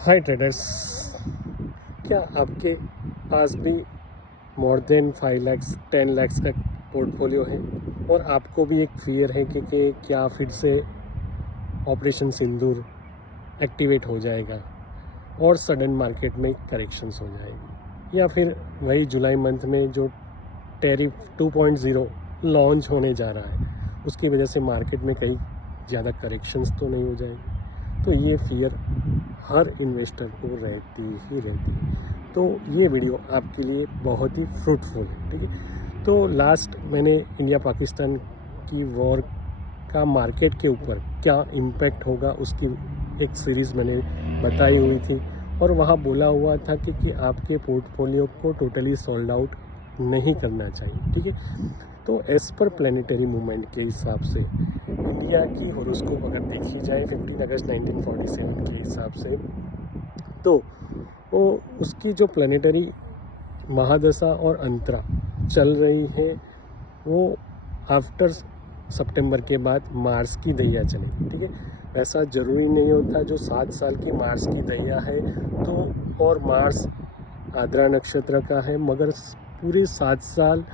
हाय traders, क्या आपके पास भी मोर देन 5 लाख 10 लाख का पोर्टफोलियो है और आपको भी एक फियर है कि क्या फिर से ऑपरेशन सिंदूर एक्टिवेट हो जाएगा और सडन मार्केट में करेक्शंस हो जाएगी, या फिर वही जुलाई मंथ में जो टैरिफ 2.0 लॉन्च होने जा रहा है उसकी वजह से मार्केट में कहीं ज़्यादा करेक्शंस तो नहीं हो जाएगी। तो ये फियर हर इन्वेस्टर को रहती ही रहती है। तो ये वीडियो आपके लिए बहुत ही फ्रूटफुल है, ठीक है। तो लास्ट मैंने इंडिया पाकिस्तान की वॉर का मार्केट के ऊपर क्या इम्पैक्ट होगा उसकी एक सीरीज़ मैंने बताई हुई थी और वहाँ बोला हुआ था कि आपके पोर्टफोलियो को टोटली सोल्ड आउट नहीं करना चाहिए, ठीक है। तो एज़ पर प्लानिटरी मूवमेंट के हिसाब से इंडिया की हॉरोस्कोप अगर देखी जाए 15 अगस्त 1947 के हिसाब से, तो वो उसकी जो प्लानिटरी महादशा और अंतरा चल रही है वो आफ्टर सितंबर के बाद मार्स की दैया चलेगी, ठीक है। ऐसा ज़रूरी नहीं होता, जो 7 साल की मार्स की दैया है तो और मार्स आद्रा नक्षत्र का है, मगर पूरे 7 साल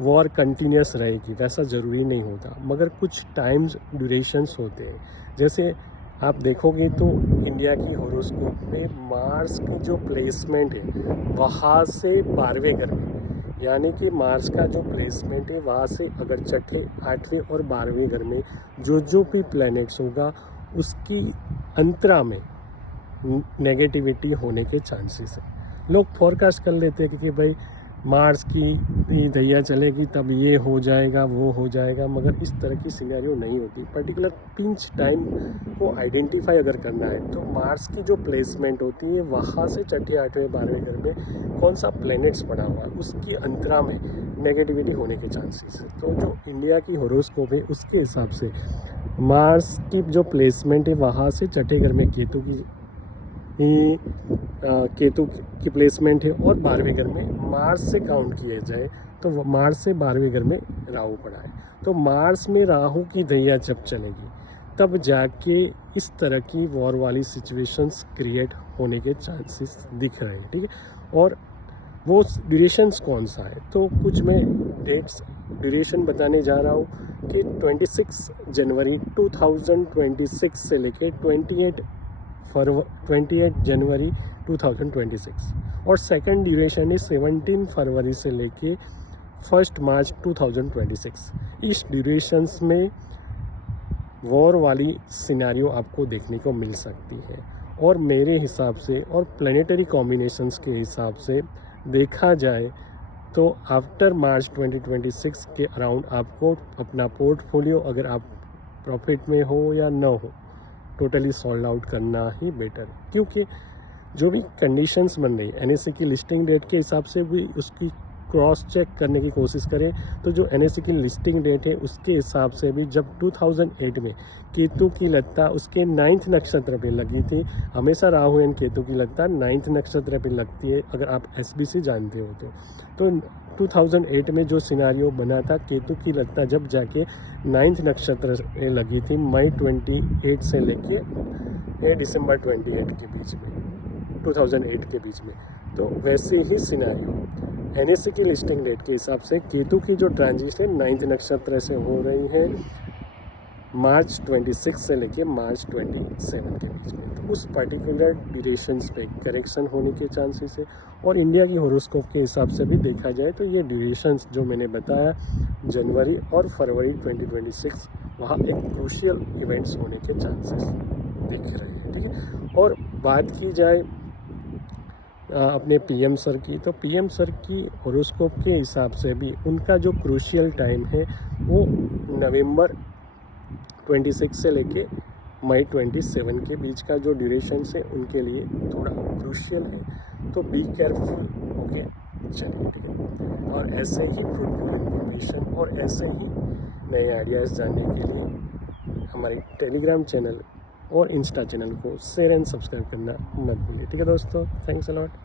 वॉर कंटिन्यूस रहेगी वैसा ज़रूरी नहीं होता, मगर कुछ टाइम्स ड्यूरेशंस होते हैं। जैसे आप देखोगे तो इंडिया की हॉरोस्कोप में मार्स की जो प्लेसमेंट है वहाँ से 12वें घर में, यानी कि मार्स का जो प्लेसमेंट है वहाँ से अगर छठे 8वें और 12वें घर में जो भी प्लैनेट्स होगा उसकी अंतरा में नेगेटिविटी होने के चांसेस है। लोग फोरकास्ट कर लेते हैं कि भाई मार्स की दैया चलेगी तब ये हो जाएगा वो हो जाएगा, मगर इस तरह की सिनेरियो नहीं होती। पर्टिकुलर पिंच टाइम को आइडेंटिफाई अगर करना है तो मार्स की जो प्लेसमेंट होती है वहाँ से छठे 8वें 12वें घर में कौन सा प्लैनेट्स पड़ा हुआ है उसकी अंतरा में नेगेटिविटी होने के चांसेस है। तो जो इंडिया की हॉरोस्कोप है उसके हिसाब से मार्स की जो प्लेसमेंट है वहाँ से छठे घर में केतु की प्लेसमेंट है और 12वें घर में मार्स से काउंट किया जाए तो मार्स से 12वें घर में राहु पड़ा है। तो मार्स में राहु की दैया जब चलेगी तब जाके इस तरह की वॉर वाली सिचुएशंस क्रिएट होने के चांसेस दिख रहे हैं, ठीक है। और वो ड्यूरेशंस कौन सा है, तो कुछ मैं डेट्स ड्यूरेशन बताने जा रहा हूँ कि 26 जनवरी 2026 से लेके 28 जनवरी 2026 और सेकंड ड्यूरेशन है 17 फरवरी से लेके 1 मार्च 2026। इस ड्यूरेशंस में वॉर वाली सिनेरियो आपको देखने को मिल सकती है और मेरे हिसाब से और प्लानिटरी कॉम्बिनेशंस के हिसाब से देखा जाए तो आफ्टर मार्च 2026 के अराउंड आपको अपना पोर्टफोलियो अगर आप प्रॉफिट में हो या न हो टोटली सोल्ड आउट करना ही बेटर है, क्योंकि जो भी कंडीशंस बन रही एनएससी की लिस्टिंग डेट के हिसाब से भी उसकी क्रॉस चेक करने की कोशिश करें। तो जो एनएससी की लिस्टिंग डेट है उसके हिसाब से भी जब 2008 में केतु की लत्ता उसके 9th नक्षत्र पे लगी थी, हमेशा राहु एंड केतु की लत्ता 9th नक्षत्र पे लगती है अगर आप एसबीसी जानते हो तो 2008 में जो सिनारियो बना था केतु की लत्ता जब जाके 9th नक्षत्र पे लगी थी मई 28 से लेके दिसंबर 28 के बीच में 2008 के बीच में, तो वैसे ही सिनारियो एनएससी की लिस्टिंग डेट के हिसाब से केतु की जो ट्रांजिशन 9th नक्षत्र से हो रही है मार्च 26 से लेके मार्च 27 के बीच में, तो उस पर्टिकुलर ड्यूरेशंस पे करेक्शन होने के चांसेस है। और इंडिया की हॉरोस्कोप के हिसाब से भी देखा जाए तो ये ड्यूरेशंस जो मैंने बताया जनवरी और फरवरी 2026 वहाँ एक क्रूशियल इवेंट्स होने के चांसेस दिख रहे हैं, ठीक है। और बात की जाए अपने पीएम सर की, तो पीएम सर की हॉरोस्कोप के हिसाब से भी उनका जो क्रूशियल टाइम है वो नवंबर 26 से लेके मई 27 के बीच का जो ड्यूरेशन है उनके लिए थोड़ा क्रूशियल है, तो बी केयरफुल ओके चलिए, ठीक है। और ऐसे ही फ्रूटफुल इंफॉर्मेशन और ऐसे ही नए आइडियाज़ जानने के लिए हमारे टेलीग्राम चैनल और इंस्टा चैनल को शेयर एंड सब्सक्राइब करना मत भूलिए, ठीक है दोस्तों। Thanks a lot.